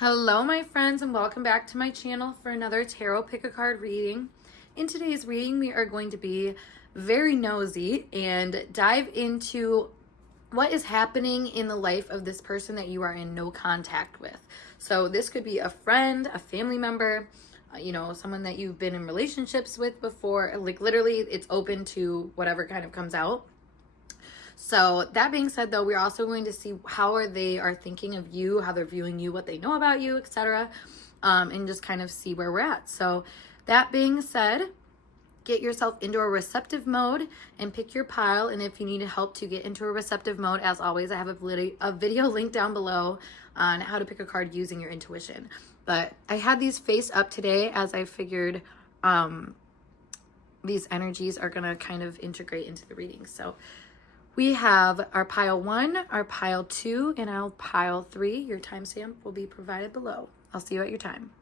Hello, my friends, and welcome back to my channel for another tarot pick a card reading. In today's reading, we are going to be very nosy and dive into what is happening in the life of this person that you are in no contact with. So this could be a friend, a family member, someone that you've been in relationships with before. Like literally, it's open to whatever kind of comes out. So that being said, though, we're also going to see how they are thinking of you, how they're viewing you, what they know about you, etc., and just kind of see where we're at. So that being said, get yourself into a receptive mode and pick your pile. And if you need help to get into a receptive mode, as always, I have a video link down below on how to pick a card using your intuition. But I had these face up today as I figured these energies are going to kind of integrate into the reading. So we have our pile 1, our pile 2, and our pile 3. Your timestamp will be provided below. I'll see you at your time.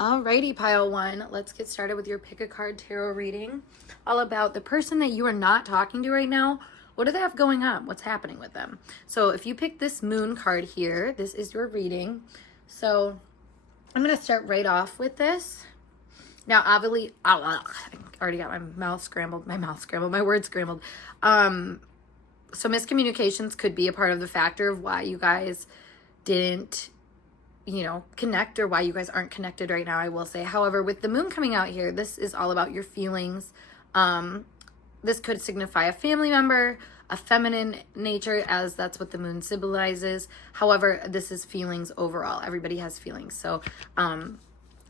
Alrighty, pile 1, let's get started with your pick a card tarot reading. All about the person that you are not talking to right now. What do they have going on? What's happening with them? So if you pick this moon card here, this is your reading. So I'm going to start right off with this. Now, obviously, I already got my words scrambled. So miscommunications could be a part of the factor of why you guys didn't, connect, or why you guys aren't connected right now, I will say. However, with the moon coming out here, this is all about your feelings. This could signify a family member, a feminine nature, as that's what the moon symbolizes. However, this is feelings overall. Everybody has feelings. So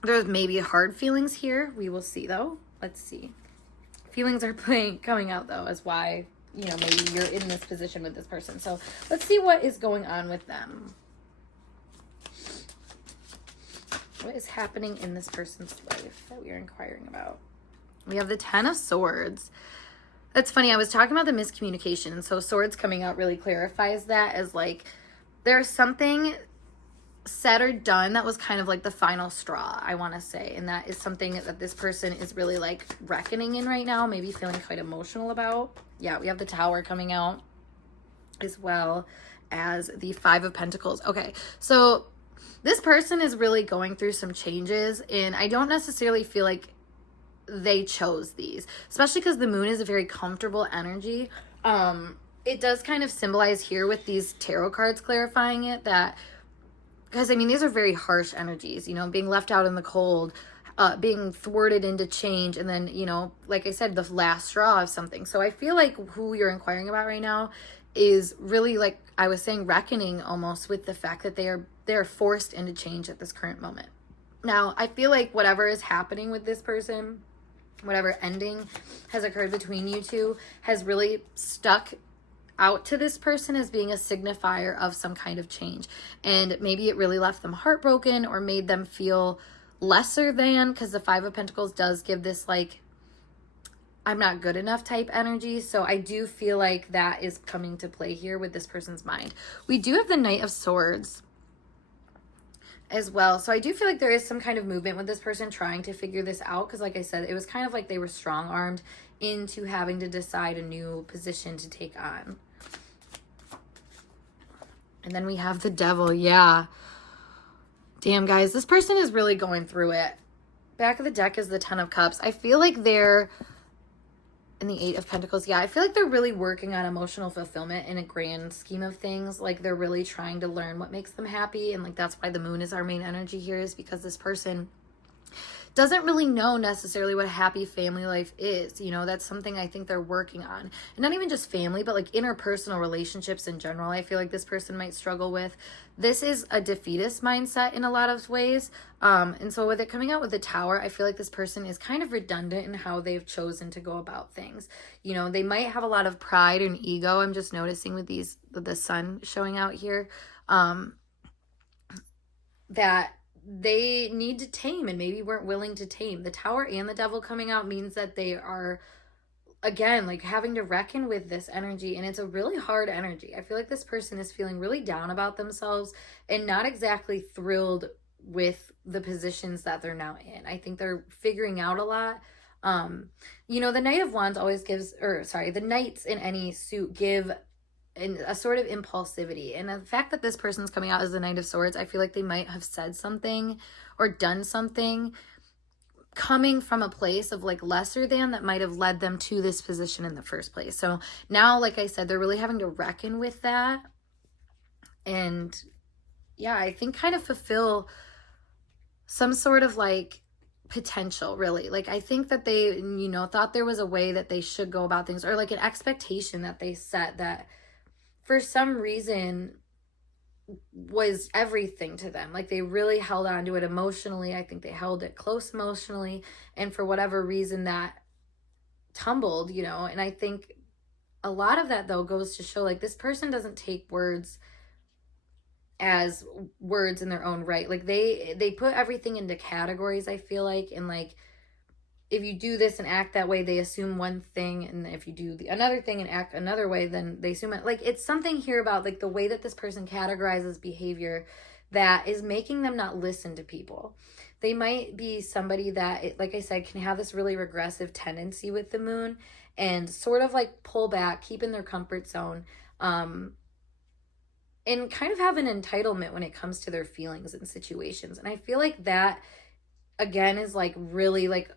there's maybe hard feelings here. We will see, though. Let's see. Feelings are coming out, though, as why maybe you're in this position with this person. So let's see what is going on with them. What is happening in this person's life that we are inquiring about? We have the 10 of Swords. That's funny. I was talking about the miscommunication. And so Swords coming out really clarifies that as like there's something said or done that was kind of like the final straw, I want to say. And that is something that this person is really like reckoning in right now, maybe feeling quite emotional about. Yeah, we have the Tower coming out as well as the 5 of Pentacles. Okay, so this person is really going through some changes, and I don't necessarily feel like they chose these, especially because the moon is a very comfortable energy. It does kind of symbolize here with these tarot cards clarifying it that, because, these are very harsh energies, being left out in the cold, being thwarted into change, and then, like I said, the last straw of something. So I feel like who you're inquiring about right now is really, like I was saying, reckoning almost with the fact that they're forced into change at this current moment. Now, I feel like whatever is happening with this person, whatever ending has occurred between you two, has really stuck out to this person as being a signifier of some kind of change. And maybe it really left them heartbroken or made them feel lesser than, because the 5 of Pentacles does give this like I'm not good enough type energy. So I do feel like that is coming to play here with this person's mind. We do have the Knight of Swords as well. So I do feel like there is some kind of movement with this person trying to figure this out, because like I said, it was kind of like they were strong-armed into having to decide a new position to take on. And then we have the Devil. Yeah. Damn, guys, this person is really going through it. Back of the deck is the 10 of Cups. I feel like they're in the 8 of Pentacles. Yeah, I feel like they're really working on emotional fulfillment in a grand scheme of things. Like they're really trying to learn what makes them happy. And like that's why the moon is our main energy here, is because this person doesn't really know necessarily what a happy family life is. That's something I think they're working on. And not even just family, but like interpersonal relationships in general, I feel like this person might struggle with. This is a defeatist mindset in a lot of ways. And so with it coming out with the Tower, I feel like this person is kind of redundant in how they've chosen to go about things. They might have a lot of pride and ego. I'm just noticing with the sun showing out here, that they need to tame and maybe weren't willing to tame. The Tower and the Devil coming out means that they are, again, like having to reckon with this energy, and it's a really hard energy. I feel like this person is feeling really down about themselves and not exactly thrilled with the positions that they're now in. I think they're figuring out a lot. The Knight of Wands always gives, the Knights in any suit give a sort of impulsivity. And the fact that this person's coming out as the Knight of Swords, I feel like they might have said something or done something coming from a place of like lesser than that might have led them to this position in the first place. So now, like I said, they're really having to reckon with that. And yeah, I think kind of fulfill some sort of like potential, really. Like I think that they, you know, thought there was a way that they should go about things, or like an expectation that they set that for some reason was everything to them. Like they really held on to it emotionally. I think they held it close emotionally, and for whatever reason that tumbled, you know. And I think a lot of that though goes to show like this person doesn't take words as words in their own right. Like they put everything into categories, I feel like, and like if you do this and act that way, they assume one thing, and if you do another thing and act another way, then they assume it. Like it's something here about like the way that this person categorizes behavior that is making them not listen to people. They might be somebody that, like I said, can have this really regressive tendency with the moon and sort of like pull back, keep in their comfort zone, and kind of have an entitlement when it comes to their feelings and situations. And I feel like that, again, is like really like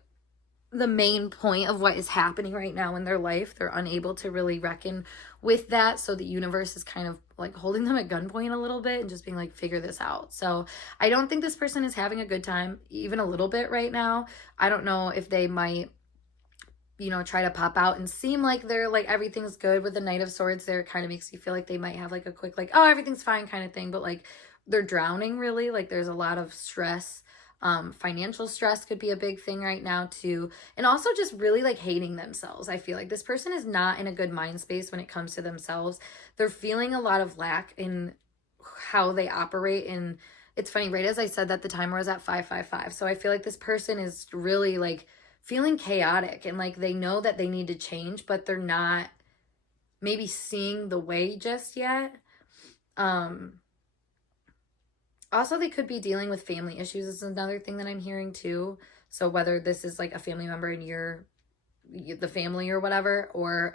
the main point of what is happening right now in their life. They're unable to really reckon with that. So the universe is kind of like holding them at gunpoint a little bit and just being like, figure this out. So I don't think this person is having a good time, even a little bit right now. I don't know if they might, you know, try to pop out and seem like they're like everything's good. With the Knight of Swords there, it kind of makes you feel like they might have like a quick like, oh, everything's fine kind of thing, but like they're drowning really. Like there's a lot of stress. Financial stress could be a big thing right now too. And also just really like hating themselves. I feel like this person is not in a good mind space when it comes to themselves. They're feeling a lot of lack in how they operate. And it's funny, right as I said that, the timer was at 555. So I feel like this person is really like feeling chaotic, and like they know that they need to change, but they're not maybe seeing the way just yet. Also, they could be dealing with family issues. This is another thing that I'm hearing too. So whether this is like a family member in the family or whatever, or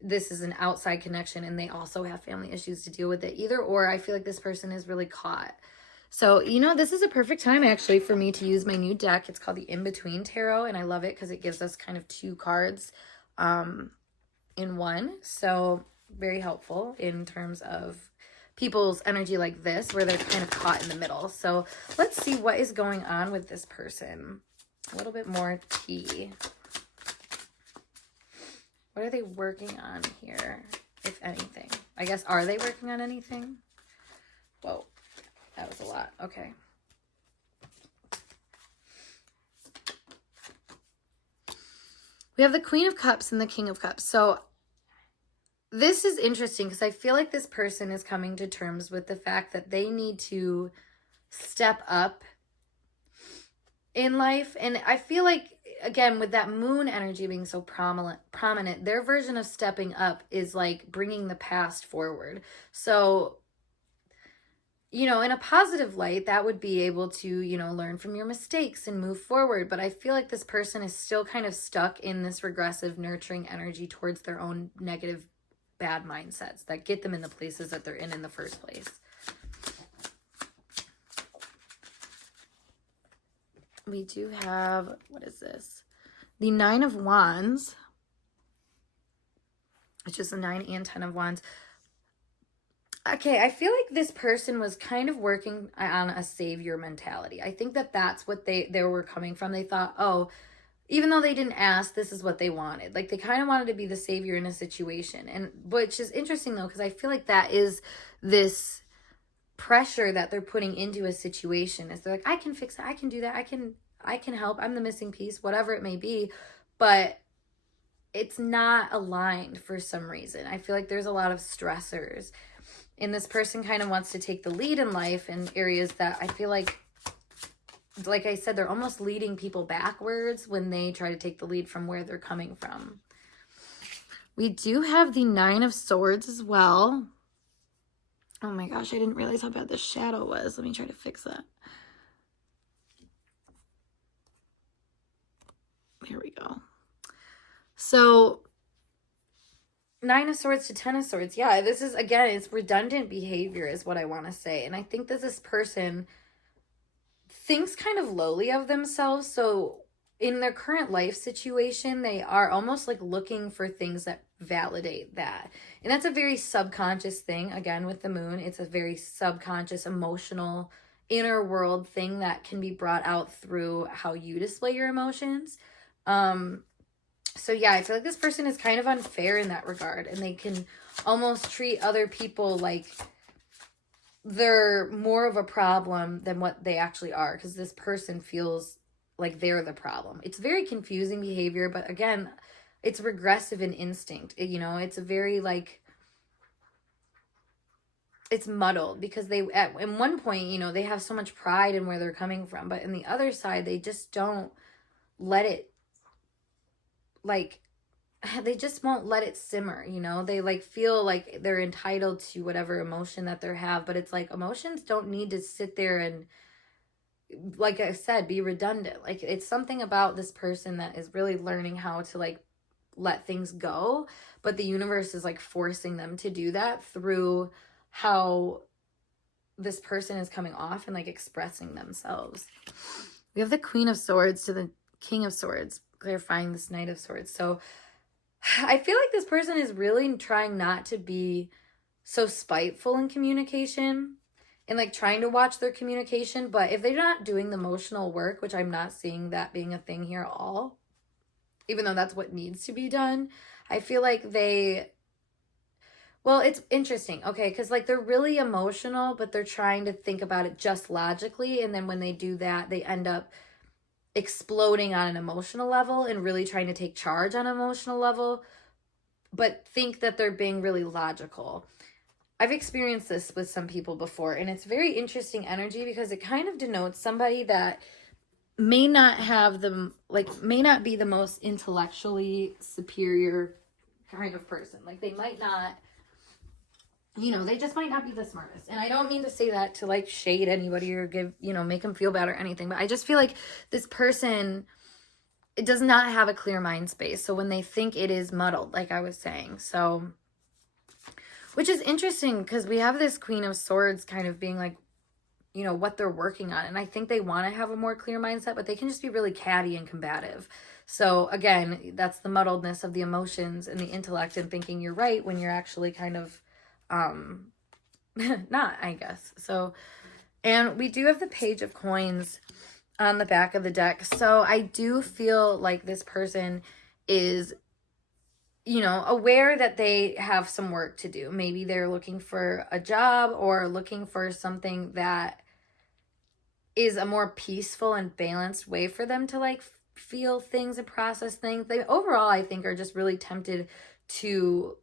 this is an outside connection and they also have family issues to deal with it. Either or, I feel like this person is really caught. So, you know, this is a perfect time actually for me to use my new deck. It's called the In-Between Tarot, and I love it because it gives us kind of two cards in one. So very helpful in terms of people's energy like this, where they're kind of caught in the middle. So let's see what is going on with this person. A little bit more tea. What are they working on here, if anything? I guess, are they working on anything? Whoa, that was a lot. Okay. We have the Queen of Cups and the King of Cups. So this is interesting because I feel like this person is coming to terms with the fact that they need to step up in life. And I feel like, again, with that moon energy being so prominent, their version of stepping up is like bringing the past forward. So, you know, in a positive light, that would be able to, you know, learn from your mistakes and move forward. But I feel like this person is still kind of stuck in this regressive, nurturing energy towards their own negative, bad mindsets that get them in the places that they're in the first place. We do have, what is this? The 9 of Wands. It's just a 9 and 10 of Wands. Okay, I feel like this person was kind of working on a savior mentality. I think that that's what they were coming from. They thought, oh, even though they didn't ask, this is what they wanted. Like, they kind of wanted to be the savior in a situation. And which is interesting, though, because I feel like that is this pressure that they're putting into a situation. Is they're like, I can fix it. I can do that. I can help. I'm the missing piece, whatever it may be. But it's not aligned for some reason. I feel like there's a lot of stressors. And this person kind of wants to take the lead in life in areas that I feel like I said, they're almost leading people backwards when they try to take the lead from where they're coming from. We do have the 9 of Swords as well. Oh my gosh, I didn't realize how bad the shadow was. Let me try to fix that. Here we go. So Nine of Swords to Ten of Swords. Yeah, this is, again, it's redundant behavior is what I want to say. And I think that this person thinks kind of lowly of themselves. So in their current life situation, they are almost like looking for things that validate that. And that's a very subconscious thing. Again, with the moon, it's a very subconscious, emotional, inner world thing that can be brought out through how you display your emotions. So yeah, I feel like this person is kind of unfair in that regard, and they can almost treat other people like they're more of a problem than what they actually are, because this person feels like they're the problem. It's very confusing behavior, but again, it's regressive in instinct. It's a very like, it's muddled because they at one point, they have so much pride in where they're coming from, but in the other side, they just don't let it, like, they just won't let it simmer. They like feel like they're entitled to whatever emotion that they have, but it's like emotions don't need to sit there and, like I said, be redundant. Like, it's something about this person that is really learning how to like let things go, but the universe is like forcing them to do that through how this person is coming off and like expressing themselves. We have the Queen of Swords to the King of Swords, clarifying this Knight of Swords. So I feel like this person is really trying not to be so spiteful in communication and like trying to watch their communication. But if they're not doing the emotional work, which I'm not seeing that being a thing here at all, even though that's what needs to be done, I feel like well, it's interesting, okay, because like they're really emotional, but they're trying to think about it just logically. And then when they do that, they end up exploding on an emotional level and really trying to take charge on an emotional level, but think that they're being really logical. I've experienced this with some people before, and it's very interesting energy because it kind of denotes somebody that may not be the most intellectually superior kind of person. Like, they might not, they just might not be the smartest. And I don't mean to say that to like shade anybody or give, make them feel bad or anything, but I just feel like this person, it does not have a clear mind space. So when they think, it is muddled, like I was saying. So, which is interesting because we have this Queen of Swords kind of being like, what they're working on. And I think they want to have a more clear mindset, but they can just be really catty and combative. So again, that's the muddledness of the emotions and the intellect and thinking you're right when you're actually kind of not, I guess. So, and we do have the Page of Coins on the back of the deck. So I do feel like this person is, aware that they have some work to do. Maybe they're looking for a job or looking for something that is a more peaceful and balanced way for them to like feel things and process things. They overall, I think, are just really tempted to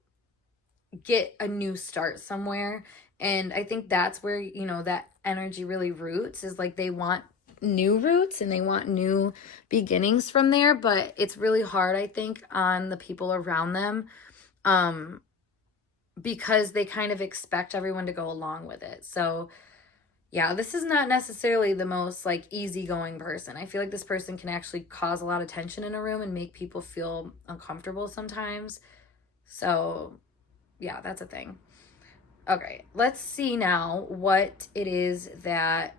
get a new start somewhere. And I think that's where, that energy really roots, is like they want new roots and they want new beginnings from there. But it's really hard, I think, on the people around them, because they kind of expect everyone to go along with it. So yeah, this is not necessarily the most like easygoing person. I feel like this person can actually cause a lot of tension in a room and make people feel uncomfortable sometimes. So yeah, that's a thing. Okay, let's see now what it is that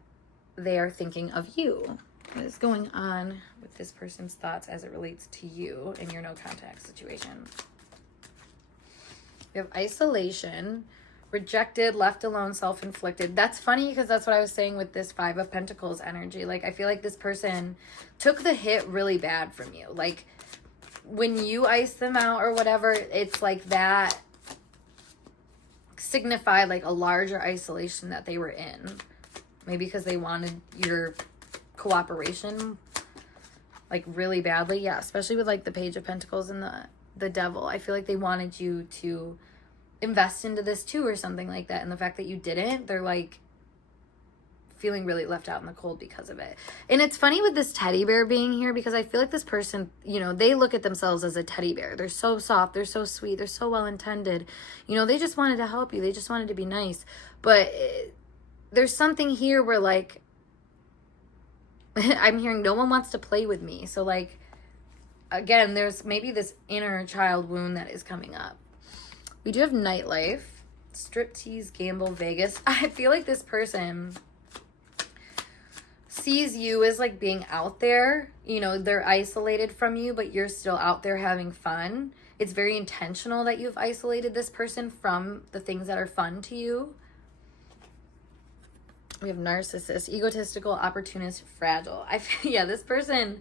they are thinking of you. What is going on with this person's thoughts as it relates to you in your no contact situation? We have isolation, rejected, left alone, self-inflicted. That's funny because that's what I was saying with this Five of Pentacles energy. Like, I feel like this person took the hit really bad from you. Like, when you ice them out or whatever, it's like that signified like a larger isolation that they were in. Maybe because they wanted your cooperation like really badly. Yeah, especially with like the Page of Pentacles and the Devil. I feel like they wanted you to invest into this too or something like that. And the fact that you didn't, they're like feeling really left out in the cold because of it. And it's funny with this teddy bear being here because I feel like this person, they look at themselves as a teddy bear. They're so soft. They're so sweet. They're so well intended. They just wanted to help you. They just wanted to be nice. But there's something here where like, I'm hearing no one wants to play with me. So like, again, there's maybe this inner child wound that is coming up. We do have nightlife, striptease, gamble, Vegas. I feel like this person sees you as like being out there. You know, they're isolated from you, but you're still out there having fun. It's very intentional that you've isolated this person from the things that are fun to you. We have narcissist, egotistical, opportunist, fragile. Yeah, this person,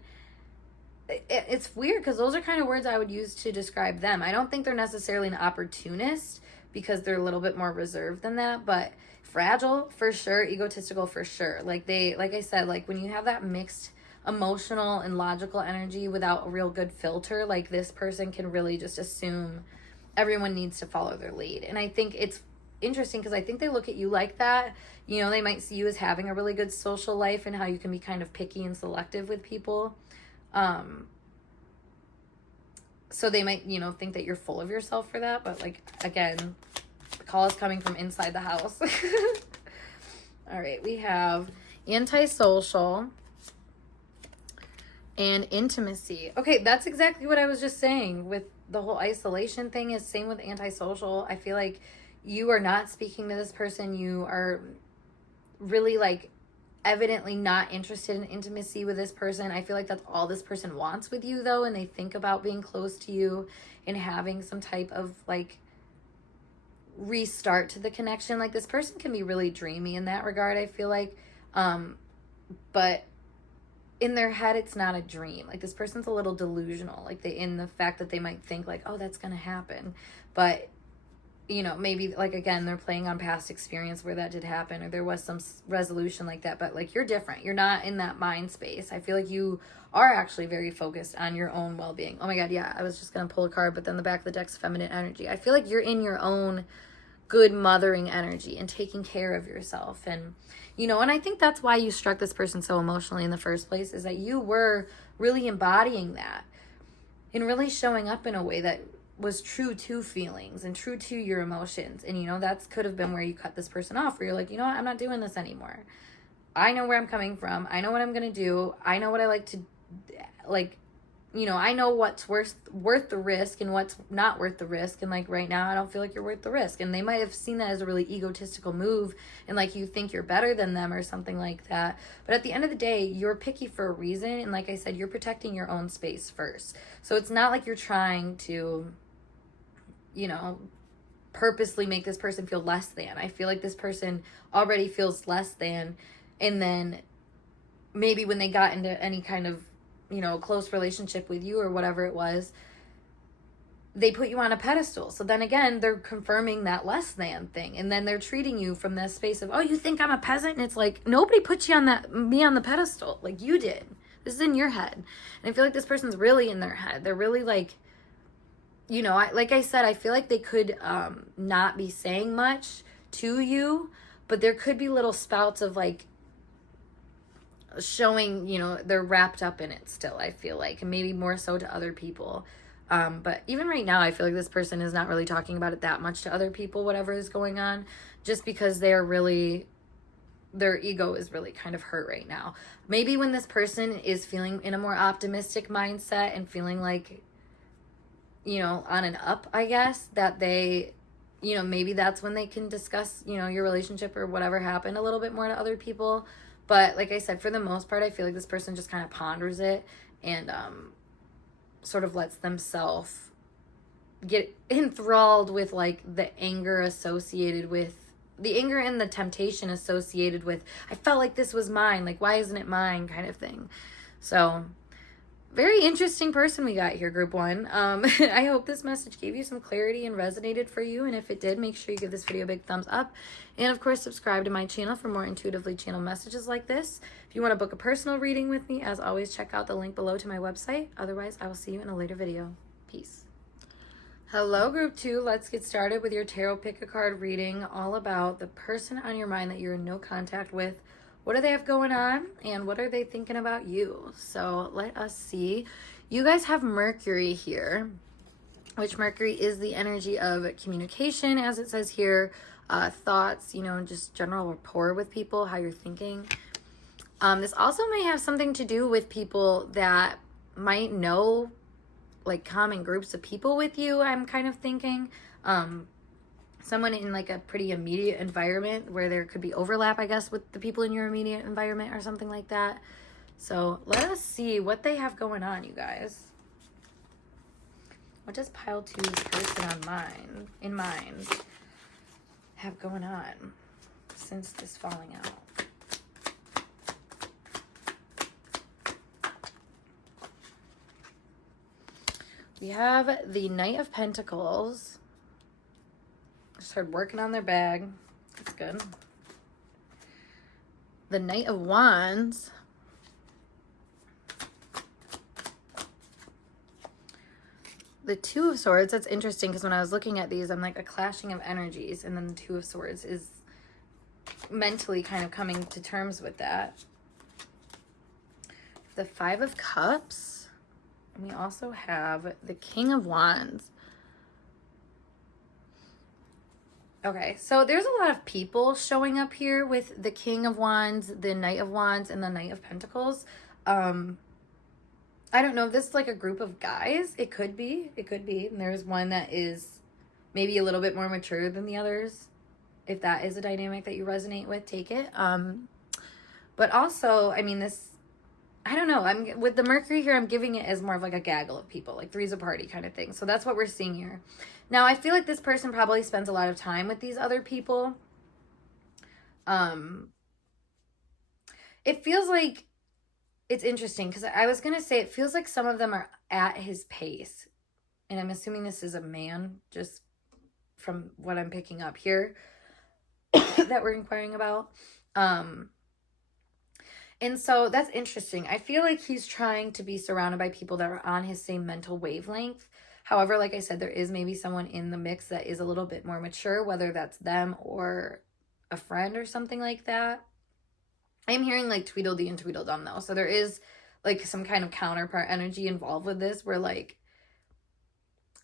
it's weird because those are kind of words I would use to describe them. I don't think they're necessarily an opportunist because they're a little bit more reserved than that, but fragile for sure, egotistical for sure. Like I said, like when you have that mixed emotional and logical energy without a real good filter, like this person can really just assume everyone needs to follow their lead. And I think it's interesting because I think they look at you like that. You know, they might see you as having a really good social life and how you can be kind of picky and selective with people. So they might, you know, think that you're full of yourself for that. But like, again, the call is coming from inside the house. All right, we have antisocial and intimacy. Okay, that's exactly what I was just saying with the whole isolation thing. Is same with antisocial. I feel like you are not speaking to this person. You are really like evidently not interested in intimacy with this person. I feel like that's all this person wants with you though, and they think about being close to you and having some type of like restart to the connection. Like this person can be really dreamy in that regard, I feel like, but in their head it's not a dream. Like this person's a little delusional, like in the fact that they might think like, oh, that's gonna happen, but you know, maybe like again they're playing on past experience where that did happen or there was some resolution like that. But like you're different, you're not in that mind space. I feel like you are actually very focused on your own well-being. Oh my god, yeah, I was just gonna pull a card, but then the back of the deck's feminine energy. I feel like you're in your own good mothering energy and taking care of yourself. And you know, and I think that's why you struck this person so emotionally in the first place, is that you were really embodying that and really showing up in a way that was true to feelings and true to your emotions. And you know, that's could have been where you cut this person off, where you're like, you know what, I'm not doing this anymore. I know where I'm coming from. I know what I'm gonna do. I know what I like to like, you know, I know what's worth the risk and what's not worth the risk. And like right now I don't feel like you're worth the risk. And they might have seen that as a really egotistical move and like you think you're better than them or something like that. But at the end of the day, you're picky for a reason. And like I said, you're protecting your own space first. So it's not like you're trying to, you know, purposely make this person feel less than. I feel like this person already feels less than. And then maybe when they got into any kind of, you know, close relationship with you or whatever it was, they put you on a pedestal. So then again, they're confirming that less than thing. And then they're treating you from this space of, oh, you think I'm a peasant? And it's like, nobody put you on me on the pedestal. Like you did. This is in your head. And I feel like this person's really in their head. They're really like, you know, like I said, I feel like they could not be saying much to you, but there could be little spouts of like showing, you know, they're wrapped up in it still, I feel like, and maybe more so to other people. But even right now, I feel like this person is not really talking about it that much to other people, whatever is going on, just because they're really, their ego is really kind of hurt right now. Maybe when this person is feeling in a more optimistic mindset and feeling like, you know, on an up, I guess, that they, you know, maybe that's when they can discuss, you know, your relationship or whatever happened a little bit more to other people. But like I said, for the most part, I feel like this person just kind of ponders it and sort of lets themselves get enthralled with like the anger associated with, the anger and the temptation associated with, I felt like this was mine, like why isn't it mine kind of thing. So very interesting person we got here, group one. I hope this message gave you some clarity and resonated for you. And if it did, make sure you give this video a big thumbs up. And of course, subscribe to my channel for more intuitively channeled messages like this. If you want to book a personal reading with me, as always, check out the link below to my website. Otherwise, I will see you in a later video. Peace. Hello, group two. Let's get started with your tarot pick a card reading all about the person on your mind that you're in no contact with. What do they have going on and what are they thinking about you? So let us see. You guys have Mercury here, which Mercury is the energy of communication, as it says here, thoughts, you know, just general rapport with people, how you're thinking. This also may have something to do with people that might know like common groups of people with you, I'm kind of thinking. someone in like a pretty immediate environment where there could be overlap, I guess, with the people in your immediate environment or something like that. So let us see what they have going on, you guys. What does pile 2's person in mind have going on since this falling out? We have the Knight of Pentacles. Started working on their bag. That's good. The Knight of Wands. The Two of Swords. That's interesting because when I was looking at these, I'm like a clashing of energies. And then the Two of Swords is mentally kind of coming to terms with that. The Five of Cups. And we also have the King of Wands. Okay, so there's a lot of people showing up here with the King of Wands, the Knight of Wands, and the Knight of Pentacles. I don't know if this is like a group of guys. It could be. It could be. And there's one that is maybe a little bit more mature than the others. If that is a dynamic that you resonate with, take it. But also, I mean, this... I don't know. With the Mercury here, I'm giving it as more of like a gaggle of people, like three's a party kind of thing. So that's what we're seeing here. Now, I feel like this person probably spends a lot of time with these other people. It feels like it's interesting because I was going to say it feels like some of them are at his pace. And I'm assuming this is a man, just from what I'm picking up here that we're inquiring about. And so that's interesting. I feel like he's trying to be surrounded by people that are on his same mental wavelength. However, like I said, there is maybe someone in the mix that is a little bit more mature, whether that's them or a friend or something like that. I'm hearing like Tweedledee and Tweedledum though. So there is like some kind of counterpart energy involved with this where like,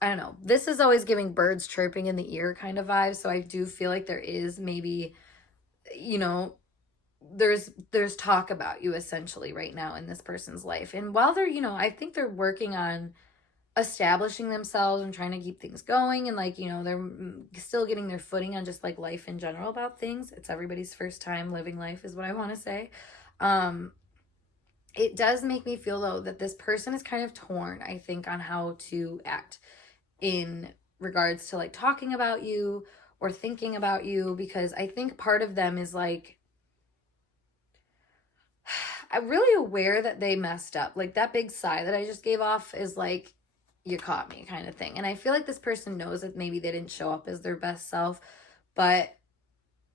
I don't know. This is always giving birds chirping in the ear kind of vibe. So I do feel like there is maybe, you know, there's talk about you essentially right now in this person's life. And while they're, you know, I think they're working on establishing themselves and trying to keep things going. And like, you know, they're still getting their footing on just like life in general about things. It's everybody's first time living life is what I want to say. It does make me feel though that this person is kind of torn, I think, on how to act in regards to like talking about you or thinking about you, because I think part of them is like, I'm really aware that they messed up. Like that big sigh that I just gave off is like, you caught me kind of thing. And I feel like this person knows that maybe they didn't show up as their best self, but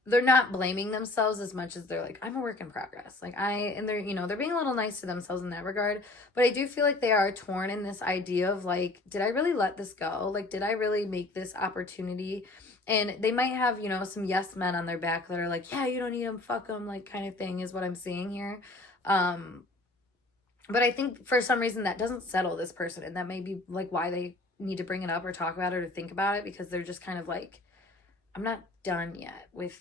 they're not blaming themselves as much as they're like, I'm a work in progress. And they're, you know, they're being a little nice to themselves in that regard. But I do feel like they are torn in this idea of like, did I really let this go? Like, did I really make this opportunity? And they might have, you know, some yes men on their back that are like, yeah, you don't need them, fuck them, like kind of thing is what I'm seeing here. But I think for some reason that doesn't settle this person. And that may be like why they need to bring it up or talk about it or think about it, because they're just kind of like, I'm not done yet with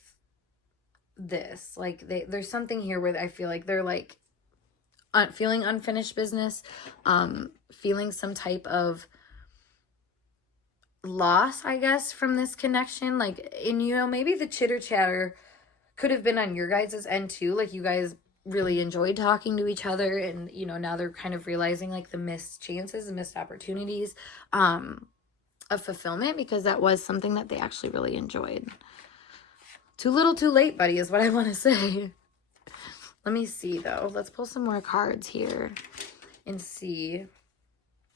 this. Like there's something here where I feel like they're like feeling unfinished business, feeling some type of loss, I guess, from this connection. Like, and you know, maybe the chitter chatter could have been on your guys' end too. Like you guys really enjoyed talking to each other, and you know, now they're kind of realizing like the missed chances and missed opportunities of fulfillment, because that was something that they actually really enjoyed. Too little too late, buddy, is what I want to say. Let me see though. Let's pull some more cards here and see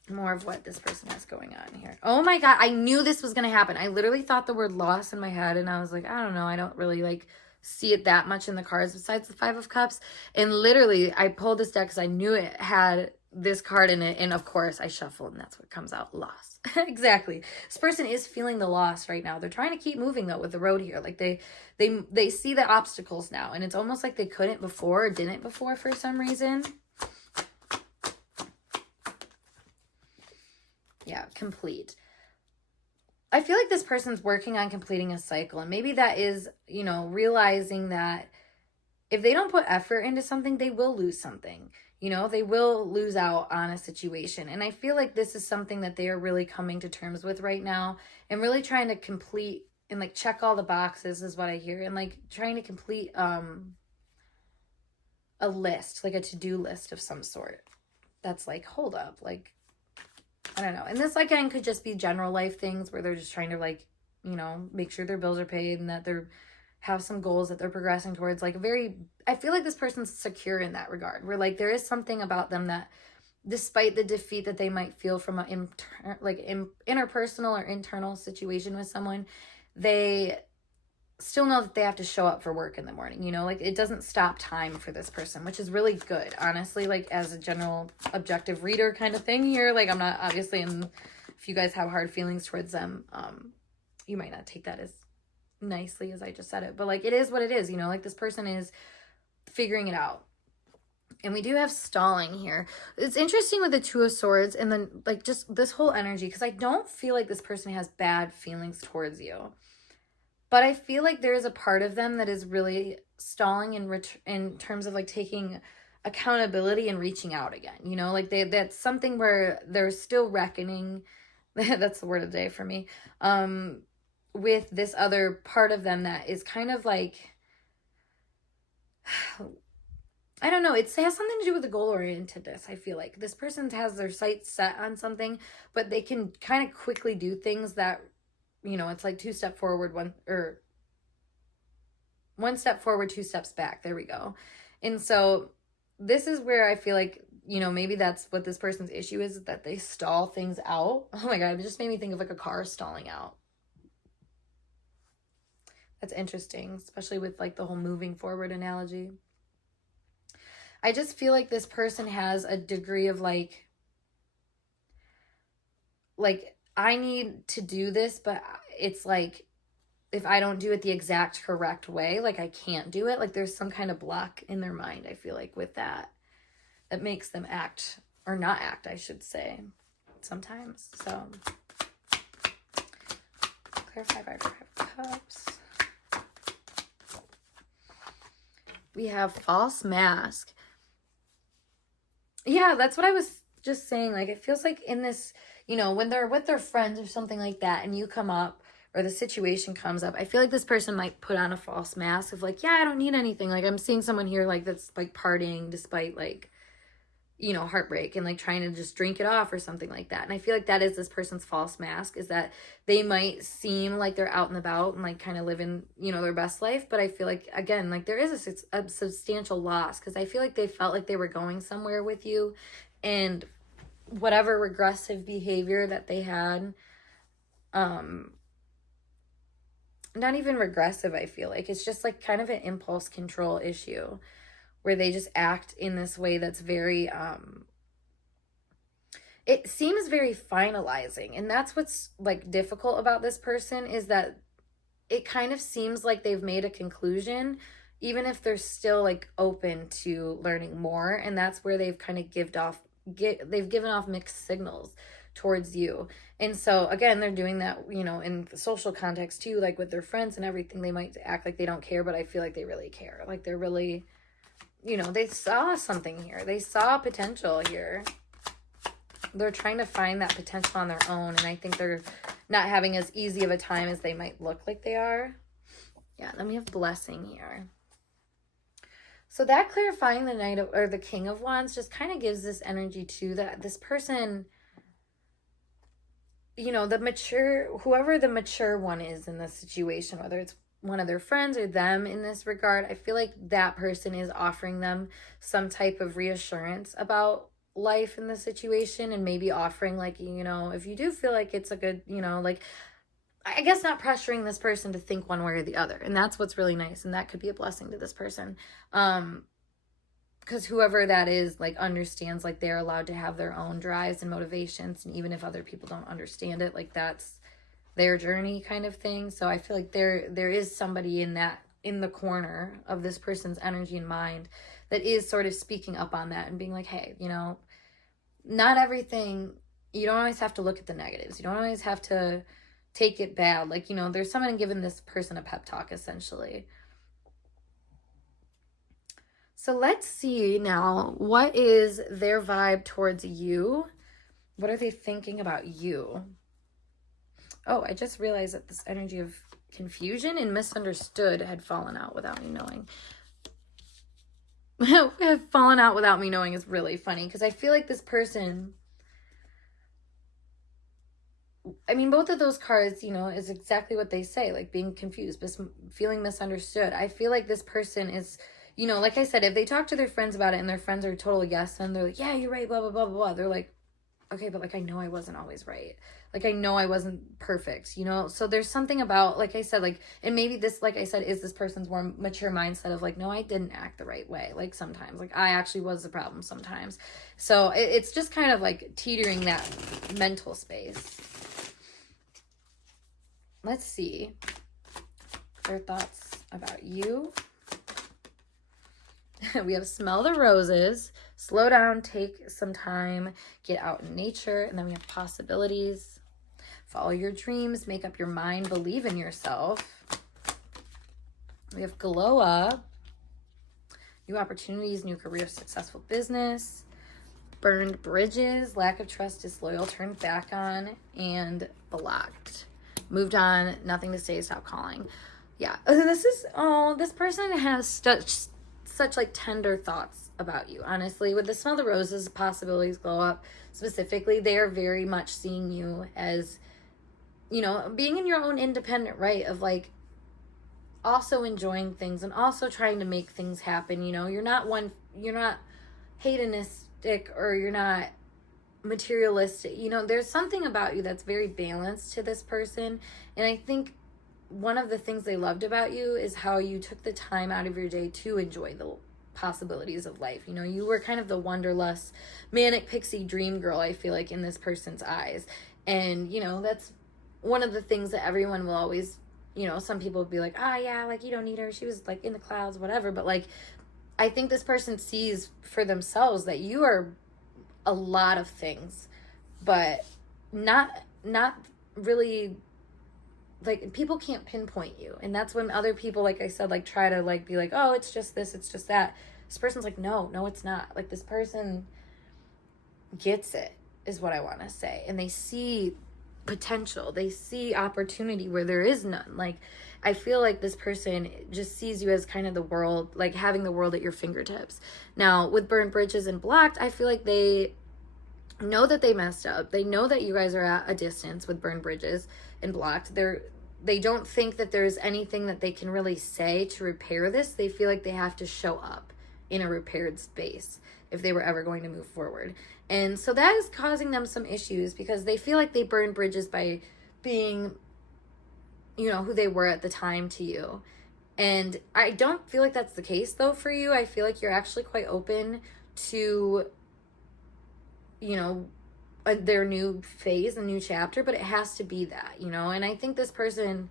more of what this person has going on here. Oh my god, I knew this was gonna happen. I literally thought the word loss in my head, and I was like, I don't know, I don't really like see it that much in the cards besides the Five of Cups. And literally I pulled this deck because I knew it had this card in it, and of course I shuffled and that's what comes out. Loss. Exactly. This person is feeling the loss right now. They're trying to keep moving though with the road here. Like they see the obstacles now, and it's almost like they couldn't before or didn't before for some reason. Yeah, complete. I feel like this person's working on completing a cycle, and maybe that is, you know, realizing that if they don't put effort into something, they will lose something. You know, they will lose out on a situation. And I feel like this is something that they are really coming to terms with right now and really trying to complete and like check all the boxes is what I hear, and like trying to complete a list, like a to-do list of some sort. That's like, hold up, like, I don't know. And this again could just be general life things where they're just trying to like, you know, make sure their bills are paid and that they're have some goals that they're progressing towards. Like I feel like this person's secure in that regard, where like there is something about them that despite the defeat that they might feel from an interpersonal or internal situation with someone, they still know that they have to show up for work in the morning, you know, like it doesn't stop time for this person, which is really good, honestly, like as a general objective reader kind of thing here. Like I'm not obviously, and if you guys have hard feelings towards them, you might not take that as nicely as I just said it, but like it is what it is, you know, like this person is figuring it out. And we do have stalling here. It's interesting with the Two of Swords and then like just this whole energy, because I don't feel like this person has bad feelings towards you. But I feel like there is a part of them that is really stalling in terms of like taking accountability and reaching out again. You know, like that's something where they're still reckoning. That's the word of the day for me. With this other part of them that is kind of like, I don't know. It has something to do with the goal-orientedness. I feel like this person has their sights set on something, but they can kind of quickly do things that, you know, it's like one step forward, two steps back. There we go. And so this is where I feel like, you know, maybe that's what this person's issue is, that they stall things out. Oh my God, it just made me think of like a car stalling out. That's interesting, especially with like the whole moving forward analogy. I just feel like this person has a degree of like I need to do this, but it's like if I don't do it the exact correct way, like I can't do it. Like there's some kind of block in their mind, I feel like, with that makes them act, or not act, I should say, sometimes. So clarify by 5 of Cups. We have false mask. Yeah, that's what I was just saying. Like, it feels like in this, you know, when they're with their friends or something like that and you come up or the situation comes up, I feel like this person might put on a false mask of like, yeah, I don't need anything. Like, I'm seeing someone here like that's like partying despite like, you know, heartbreak and like trying to just drink it off or something like that. And I feel like that is this person's false mask, is that they might seem like they're out and about and like kind of living, you know, their best life. But I feel like, again, like there is a substantial loss, because I feel like they felt like they were going somewhere with you, and whatever regressive behavior that they had, not even regressive, I feel like it's just like kind of an impulse control issue, where they just act in this way that's very, it seems very finalizing. And that's what's like difficult about this person, is that it kind of seems like they've made a conclusion, even if they're still like open to learning more. And that's where they've kind of they've given off mixed signals towards you. And so again, they're doing that, you know, in the social context too, like with their friends and everything. They might act like they don't care, but I feel like they really care. Like they're really, you know, they saw something here. They saw potential here. They're trying to find that potential on their own. And I think they're not having as easy of a time as they might look like they are. Yeah, then we have blessing here. So that clarifying the Knight of, or the King of Wands, just kind of gives this energy too, that this person, you know, whoever the mature one is in this situation, whether it's one of their friends or them in this regard, I feel like that person is offering them some type of reassurance about life in the situation, and maybe offering like, you know, if you do feel like it's a good, you know, like, I guess not pressuring this person to think one way or the other. And that's what's really nice. And that could be a blessing to this person. Because whoever that is, like, understands, like, they're allowed to have their own drives and motivations. And even if other people don't understand it, like, that's their journey kind of thing. So I feel like there is somebody in the corner of this person's energy and mind that is sort of speaking up on that and being like, hey, you know, not everything, you don't always have to look at the negatives. You don't always have to take it bad. Like, you know, there's someone giving this person a pep talk, essentially. So let's see now, what is their vibe towards you? What are they thinking about you? Oh, I just realized that this energy of confusion and misunderstood had fallen out without me knowing. Have fallen out without me knowing is really funny, because I feel like this person, I mean, both of those cards, you know, is exactly what they say, like being confused, feeling misunderstood. I feel like this person is, you know, like I said, if they talk to their friends about it and their friends are total yes, and they're like, yeah, you're right, blah, blah, blah, blah, blah. They're like, okay, but like, I know I wasn't always right. Like, I know I wasn't perfect, you know? So there's something about, like I said, like, and maybe this, like I said, is this person's more mature mindset of like, no, I didn't act the right way. Like sometimes, like I actually was the problem sometimes. So it's just kind of like teetering that mental space. Let's see their thoughts about you. We have smell the roses, slow down, take some time, get out in nature. And then we have possibilities, follow your dreams, make up your mind, believe in yourself. We have glow up, new opportunities, new career, successful business, burned bridges, lack of trust, disloyal, turned back on, and blocked. Moved on, nothing to say, stop calling. Yeah, this person has such like tender thoughts about you. Honestly, with the smell the roses, possibilities, glow up specifically, they are very much seeing you as, you know, being in your own independent right of like also enjoying things and also trying to make things happen. You know, you're not hedonistic or you're not materialistic. You know, there's something about you that's very balanced to this person. And I think one of the things they loved about you is how you took the time out of your day to enjoy the possibilities of life. You know, you were kind of the wanderlust, manic pixie dream girl, I feel like, in this person's eyes. And, you know, that's one of the things that everyone will always, you know, some people will be like, yeah, like, you don't need her, she was like in the clouds, whatever. But like, I think this person sees for themselves that you are a lot of things, but not really, like, people can't pinpoint you. And that's when other people, like I said, like try to like be like, oh, it's just this, it's just that. This person's like, no, it's not. Like, this person gets it, is what I want to say. And they see potential, they see opportunity where there is none. Like, I feel like this person just sees you as kind of the world, like having the world at your fingertips. Now, with burned bridges and blocked, I feel like they know that they messed up. They know that you guys are at a distance with burned bridges and blocked. They don't think that there's anything that they can really say to repair this. They feel like they have to show up in a repaired space if they were ever going to move forward. And so that is causing them some issues because they feel like they burned bridges by being, you know, who they were at the time to you. And I don't feel like that's the case though for you. I feel like you're actually quite open to, you know, their new phase, a new chapter, but it has to be that, you know. And I think this person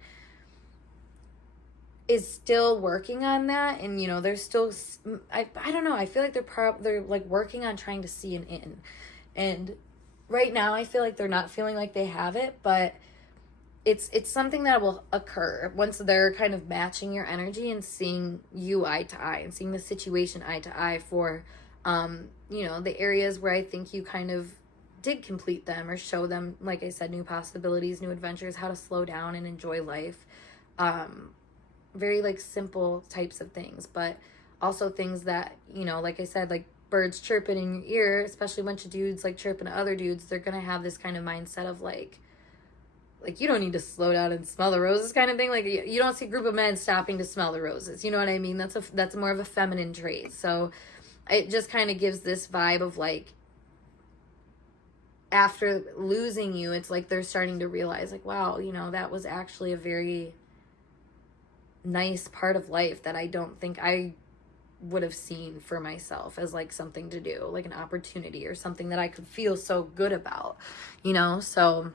is still working on that, and you know, they're still, I don't know, I feel like they're like working on trying to see an in. And right now I feel like they're not feeling like they have it, but it's something that will occur once they're kind of matching your energy and seeing you eye to eye and seeing the situation eye to eye for you know, the areas where I think you kind of did complete them or show them, like I said, new possibilities, new adventures, how to slow down and enjoy life. Very like simple types of things, but also things that, you know, like I said, like birds chirping in your ear, especially a bunch of dudes like chirping to other dudes, they're gonna have this kind of mindset of like you don't need to slow down and smell the roses kind of thing. Like, you don't see a group of men stopping to smell the roses, you know what I mean? That's more of a feminine trait. So it just kind of gives this vibe of like, after losing you, it's like they're starting to realize like, wow, you know, that was actually a very nice part of life that I don't think I would have seen for myself as like something to do, like an opportunity or something that I could feel so good about, you know. So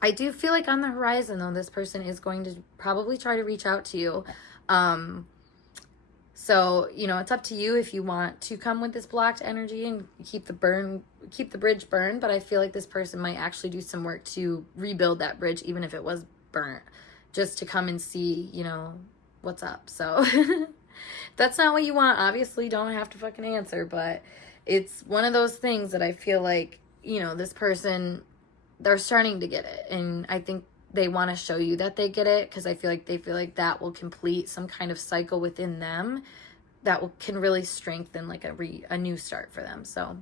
I do feel like on the horizon though, this person is going to probably try to reach out to you. So, you know, it's up to you if you want to come with this blocked energy and keep the bridge burned. But I feel like this person might actually do some work to rebuild that bridge, even if it was burnt, just to come and see, you know, what's up. So if that's not what you want, obviously don't have to fucking answer. But it's one of those things that I feel like, you know, this person, they're starting to get it. And I think they want to show you that they get it, because I feel like they feel like that will complete some kind of cycle within them that can really strengthen like a new start for them. So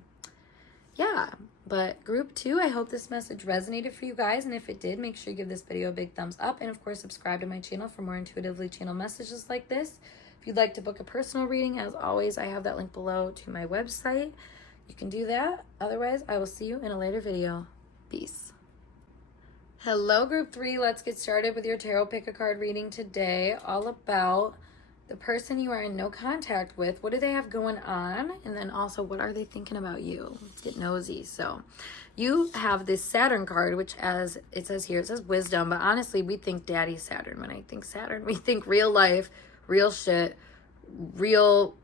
yeah, but group 2, I hope this message resonated for you guys, and if it did, make sure you give this video a big thumbs up, and of course subscribe to my channel for more intuitively channeled messages like this. If you'd like to book a personal reading, as always, I have that link below to my website. You can do that. Otherwise, I will see you in a later video. Peace. Hello, group 3. Let's get started with your tarot pick a card reading today, all about the person you are in no contact with. What do they have going on? And then also, what are they thinking about you? Let's get nosy. So you have this Saturn card, which, as it says here, it says wisdom. But honestly, we think daddy Saturn. When I think Saturn, we think real life, real shit, real.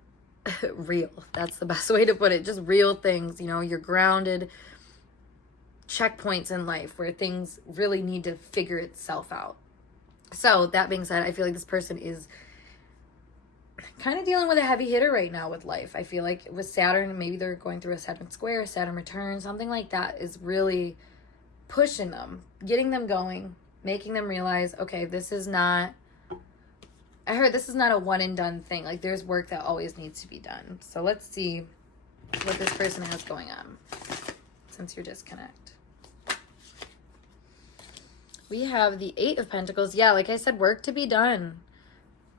That's the best way to put it. Just real things. You know, you're grounded. Checkpoints in life where things really need to figure itself out. So that being said, I feel like this person is kind of dealing with a heavy hitter right now with life. I feel like with Saturn, maybe they're going through a Saturn square, Saturn return, something like that is really pushing them, getting them going, making them realize, okay, this is not a one and done thing. Like, there's work that always needs to be done. So let's see what this person has going on since your disconnect. We have the 8 of Pentacles. Yeah, like I said, work to be done.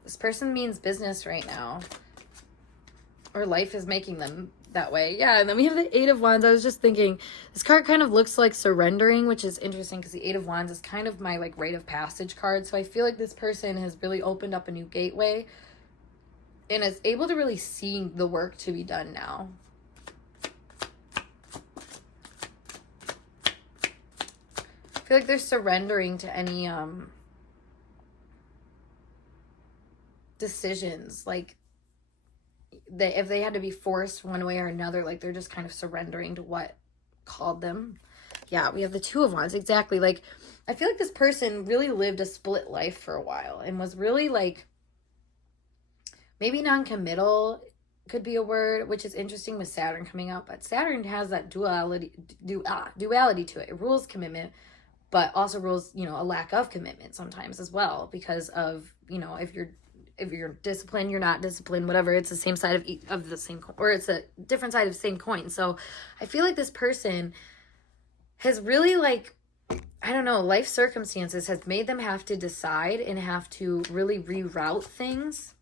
This person means business right now. Or life is making them that way. Yeah, and then we have the 8 of Wands. I was just thinking, this card kind of looks like surrendering, which is interesting because the 8 of Wands is kind of my like rite of passage card. So I feel like this person has really opened up a new gateway and is able to really see the work to be done now. I feel like they're surrendering to any decisions, like if they had to be forced one way or another, like they're just kind of surrendering to what called them. Yeah, we have the 2 of Wands. Exactly. Like, I feel like this person really lived a split life for a while and was really like maybe non-committal could be a word, which is interesting with Saturn coming out. But Saturn has that duality to it. It rules commitment, but also rules, you know, a lack of commitment sometimes as well, because of, you know, if you're disciplined, you're not disciplined, whatever, it's the same side of the same coin, or it's a different side of the same coin. So I feel like this person has really, like, I don't know, life circumstances has made them have to decide and have to really reroute things,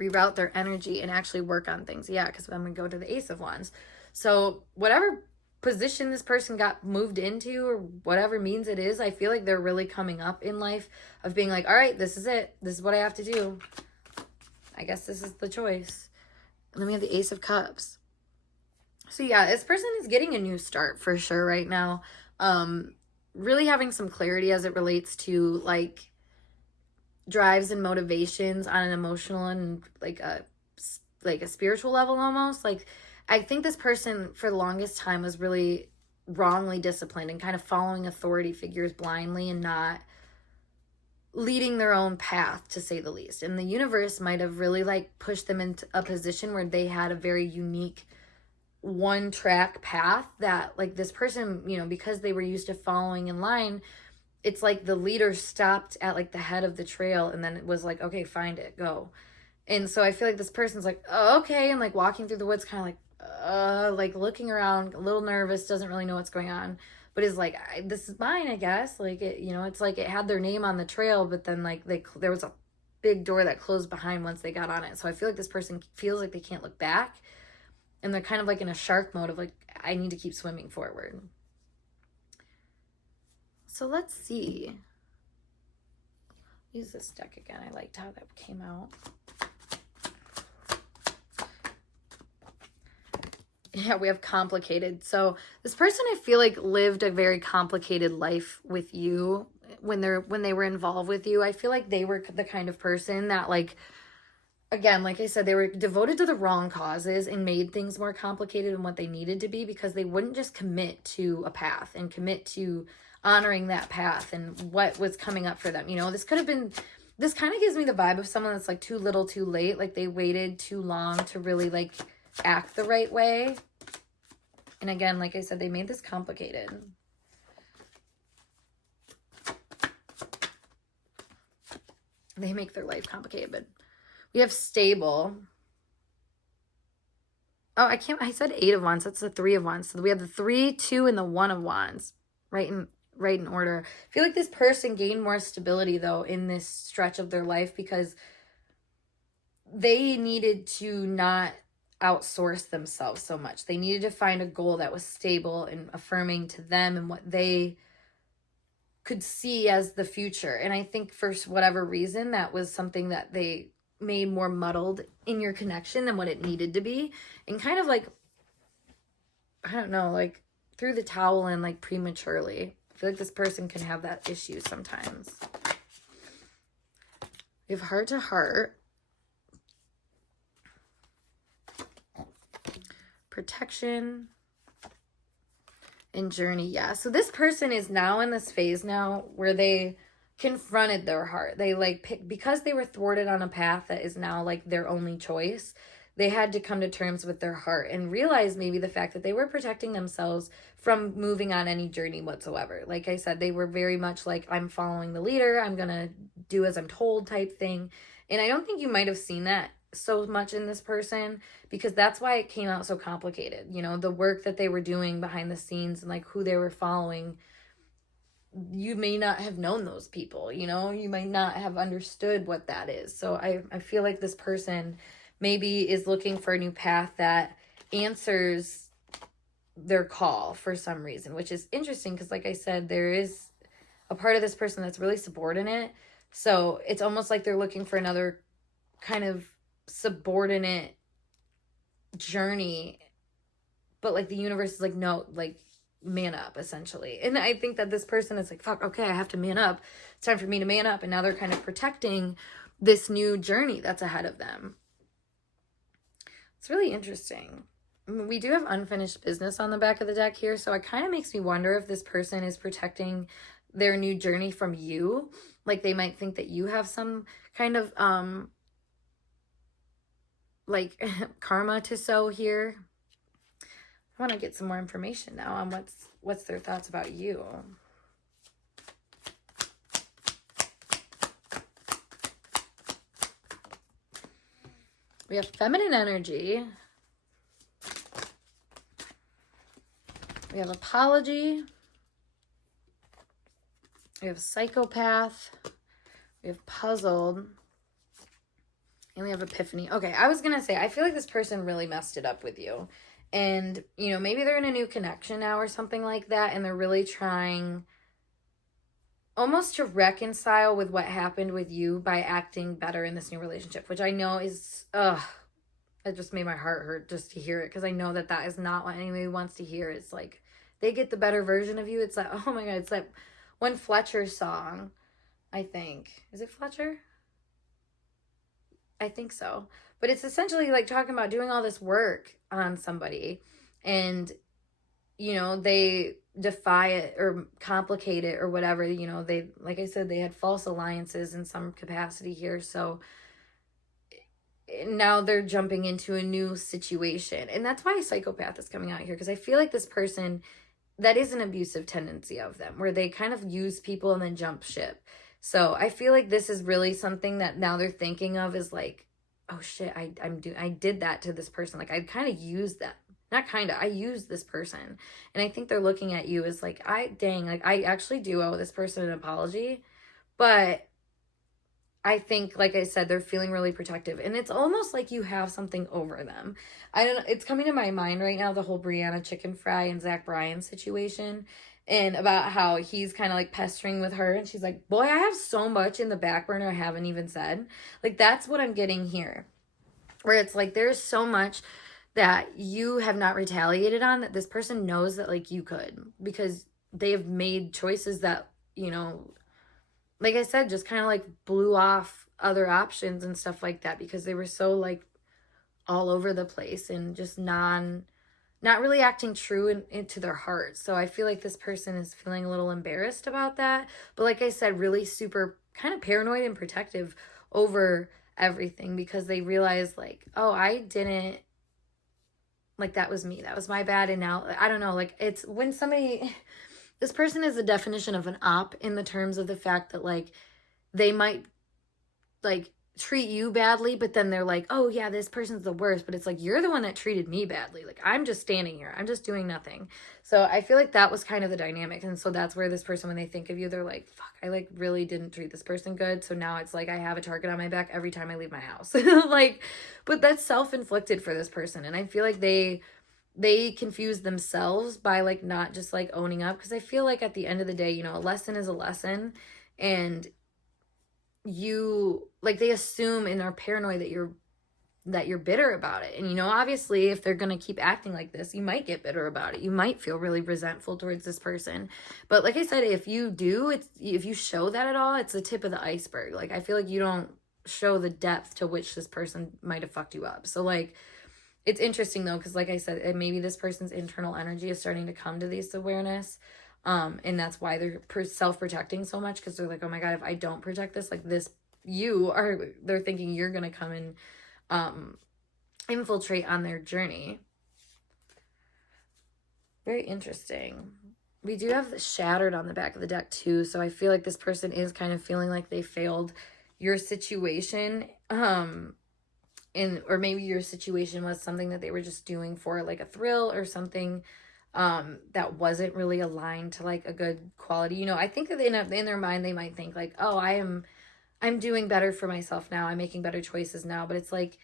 reroute their energy and actually work on things. Yeah, because I'm going to go to the Ace of Wands. So whatever position this person got moved into, or whatever means it is, I feel like they're really coming up in life of being like, all right, this is it. This is what I have to do. I guess this is the choice. And then we have the Ace of Cups. So yeah, this person is getting a new start for sure right now. Really having some clarity as it relates to like drives and motivations on an emotional and like a spiritual level almost. Like, I think this person for the longest time was really wrongly disciplined and kind of following authority figures blindly and not leading their own path, to say the least. And the universe might have really like pushed them into a position where they had a very unique one track path that like this person, you know, because they were used to following in line, it's like the leader stopped at like the head of the trail and then it was like, okay, find it, go. And so I feel like this person's like, oh, okay, and like walking through the woods kind of like looking around, a little nervous, doesn't really know what's going on, but is like, this is mine, I guess. Like, it, you know, it's like it had their name on the trail, but then like there was a big door that closed behind once they got on it. So I feel like this person feels like they can't look back, and they're kind of like in a shark mode of like, I need to keep swimming forward. So let's see. Use this deck again. I liked how that came out. Yeah, we have complicated. So this person, I feel like, lived a very complicated life with you when they were involved with you. I feel like they were the kind of person that, like, again, like I said, they were devoted to the wrong causes and made things more complicated than what they needed to be, because they wouldn't just commit to a path and commit to honoring that path and what was coming up for them. You know, this kind of gives me the vibe of someone that's like too little too late. Like, they waited too long to really like act the right way. And again, like I said, they made this complicated. They make their life complicated. But we have stable. Oh, I said 8 of Wands. That's the 3 of Wands. So we have the 3, 2, and the 1 of Wands. Right in order. I feel like this person gained more stability, though, in this stretch of their life because they needed to not outsource themselves so much. They needed to find a goal that was stable and affirming to them and what they could see as the future. And I think for whatever reason, that was something that they made more muddled in your connection than what it needed to be. And kind of like, I don't know, like threw the towel in like prematurely. I feel like this person can have that issue sometimes. We have heart to heart. Protection and journey. Yeah. So this person is now in this phase now where they confronted their heart. They like because they were thwarted on a path that is now like their only choice. They had to come to terms with their heart and realize maybe the fact that they were protecting themselves from moving on any journey whatsoever. Like I said, they were very much like, I'm following the leader. I'm going to do as I'm told type thing. And I don't think you might have seen that so much in this person because that's why it came out so complicated. You know, the work that they were doing behind the scenes and like who they were following, you may not have known those people, you know, you might not have understood what that is. So I feel like this person maybe is looking for a new path that answers their call for some reason, which is interesting because like I said, there is a part of this person that's really subordinate. So it's almost like they're looking for another kind of subordinate journey, but like the universe is like, no, like man up essentially. And I think that this person is like, fuck, okay, I have to man up. It's time for me to man up. And now they're kind of protecting this new journey that's ahead of them. It's really interesting. We do have unfinished business on the back of the deck here. So it kind of makes me wonder if this person is protecting their new journey from you. Like they might think that you have some kind of like karma to sow here. I want to get some more information now on what's their thoughts about you. We have feminine energy. We have apology. We have psychopath. We have puzzled. And we have epiphany. Okay, I was going to say, I feel like this person really messed it up with you. And, you know, maybe they're in a new connection now or something like that. And they're really trying almost to reconcile with what happened with you by acting better in this new relationship. Which I know is, it just made my heart hurt just to hear it. Because I know that that is not what anybody wants to hear. It's like, they get the better version of you. It's like, oh my God, it's like one Fletcher song, I think. Is it Fletcher? I think so. But it's essentially like talking about doing all this work on somebody and, you know, they defy it or complicate it or whatever. You know, they, like I said, they had false alliances in some capacity here. So now they're jumping into a new situation. And that's why psychopath is coming out here. Because I feel like this person, that is an abusive tendency of them where they kind of use people and then jump ship. So I feel like this is really something that now they're thinking of is like, oh shit, I did that to this person. Like I kind of used that. I used this person. And I think they're looking at you as like, I actually do owe this person an apology. But I think, like I said, they're feeling really protective. And it's almost like you have something over them. I don't know. It's coming to my mind right now, the whole Brianna Chicken Fry and Zach Bryan situation. And about how he's kind of like pestering with her. And she's like, boy, I have so much in the back burner I haven't even said. Like, that's what I'm getting here. Where it's like, there's so much that you have not retaliated on that this person knows that like you could. Because they have made choices that, you know, like I said, just kind of like blew off other options and stuff like that. Because they were so like all over the place and just not really acting true into their heart. So I feel like this person is feeling a little embarrassed about that. But like I said, really super kind of paranoid and protective over everything because they realize like, oh, I didn't, like that was me. That was my bad. And now, I don't know, like it's when somebody, this person is the definition of an op in the terms of the fact that like they might like treat you badly, but then they're like, oh yeah, this person's the worst, but it's like, you're the one that treated me badly. Like, I'm just standing here, I'm just doing nothing. So I feel like that was kind of the dynamic. And so that's where this person, when they think of you, they're like, fuck, I like really didn't treat this person good, so now it's like I have a target on my back every time I leave my house. Like, but that's self-inflicted for this person. And I feel like they confuse themselves by like not just like owning up, because I feel like at the end of the day, you know, a lesson is a lesson. And you like, they assume and are paranoid that you're bitter about it. And you know, obviously if they're going to keep acting like this, you might get bitter about it, you might feel really resentful towards this person. But like I said, if you show that at all, it's the tip of the iceberg. Like, I feel like you don't show the depth to which this person might have fucked you up. So like, it's interesting though, because like I said, maybe this person's internal energy is starting to come to this awareness. And that's why they're self-protecting so much, because they're like, oh my God, if I don't protect this, like this, they're thinking you're going to come and infiltrate on their journey. Very interesting. We do have the Shattered on the back of the deck too. So I feel like this person is kind of feeling like they failed your situation. Or maybe your situation was something that they were just doing for like a thrill or something that wasn't really aligned to like a good quality. You know, I think that in their mind, they might think like, oh, I'm doing better for myself now, I'm making better choices now. But it's like,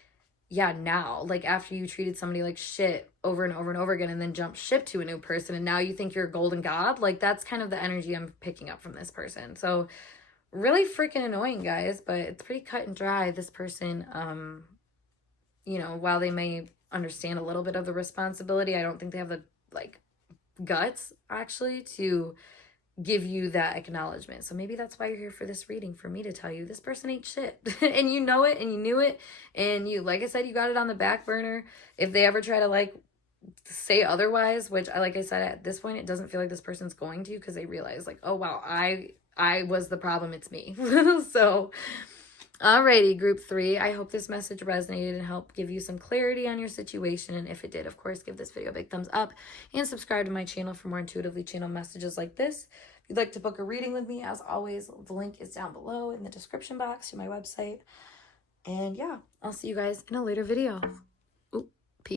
yeah, now, like after you treated somebody like shit over and over and over again, and then jump ship to a new person, and now you think you're a golden god. Like, that's kind of the energy I'm picking up from this person. So really freaking annoying, guys, but it's pretty cut and dry. This person, you know, while they may understand a little bit of the responsibility, I don't think they have the like guts actually to give you that acknowledgement. So maybe that's why you're here for this reading, for me to tell you this person ain't shit. And you know it, and you knew it, and you, like I said, you got it on the back burner. If they ever try to like say otherwise, which like I said, at this point it doesn't feel like this person's going to, because they realize like, oh wow, I was the problem, it's me. So alrighty, group 3, I hope this message resonated and helped give you some clarity on your situation. And if it did, of course, give this video a big thumbs up and subscribe to my channel for more intuitively channeled messages like this. If you'd like to book a reading with me, as always, the link is down below in the description box to my website. And yeah, I'll see you guys in a later video.